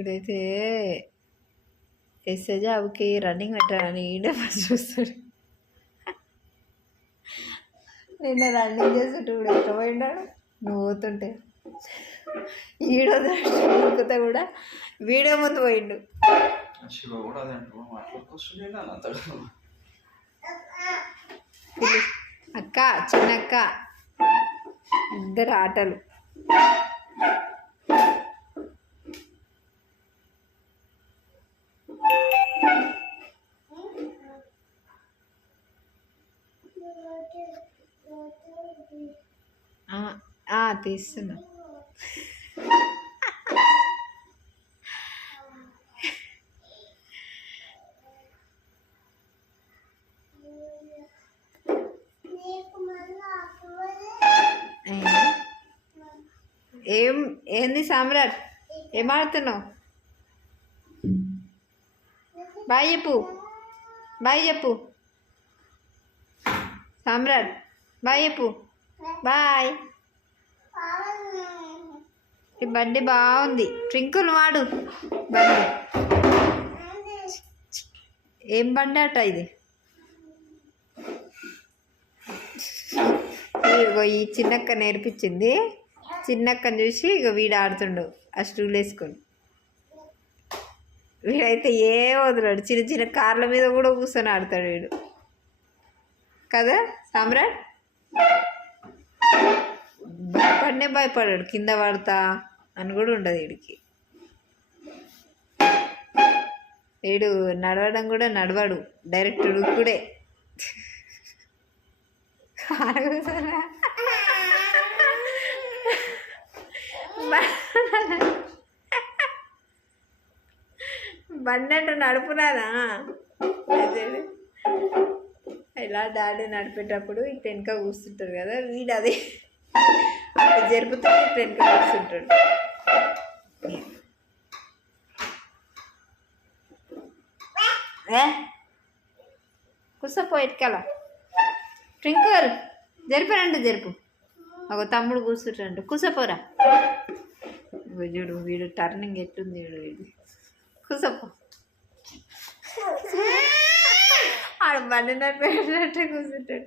ఇప్పుడైతే ఎస్ఏ జాబ్కి రన్నింగ్ పెట్టాలని ఈడే ఫస్ట్ చూస్తాడు. నిన్న రన్నింగ్ చేస్తుంటే ఇప్పుడు ఎక్కడ పోయినాడు నువ్వు పోతుంటే ఈడో దృష్టి కూడా వీడియో ముందు పోయిండు. అక్క చిన్నక్క ఇద్దరు ఆటలు. తీస్తున్నా. ఏంది సామ్రాట్ ఏం ఆడుతున్నావు? బాయ్ చెప్పు, బాయ్ చెప్పు సామ్రాట్, బాయ్ చెప్పు. బాయ్. ఈ బండి బాగుంది. ట్వింకుల్ వాడు బండి. ఏం బండి అట ఇది? ఇగో ఈ చిన్నక్క నేర్పించింది. చిన్నక్కని చూసి ఇక వీడు ఆడుతుండు ఆ స్టూల్ వేసుకొని. వీడైతే ఏ వదలడు. చిన్న చిన్న కార్ల మీద కూడా కూర్చొని ఆడతాడు వీడు కదా సామ్రాట్. భయపడనే భయపడాడు. కింద పడతా అని కూడా ఉండదు వీడికి. వీడు నడవడం కూడా నడవడు, డైరెక్ట్ ఉడుకుడే. బండి అంటే నడుపురాదా? ఇలా డాడీ నడిపేటప్పుడు ఇటు వెనక కూర్చుంటారు కదా, వీడు అదే జరుపుతూ ఇటు వెనక కూర్చుంటాడు. కూర్చోపో ఇటుకల. ట్వింకల్ జరిపారంట జరుపు. ఒక తమ్ముడు కూర్చుంటారంట. కూర్చోపోరా. చూడు వీడు టర్నింగ్ ఎట్టుంది వీడు. వీడు కూర్చోపో. ఆడ బండి నడిపేటట్టే కూర్చుంటాడు.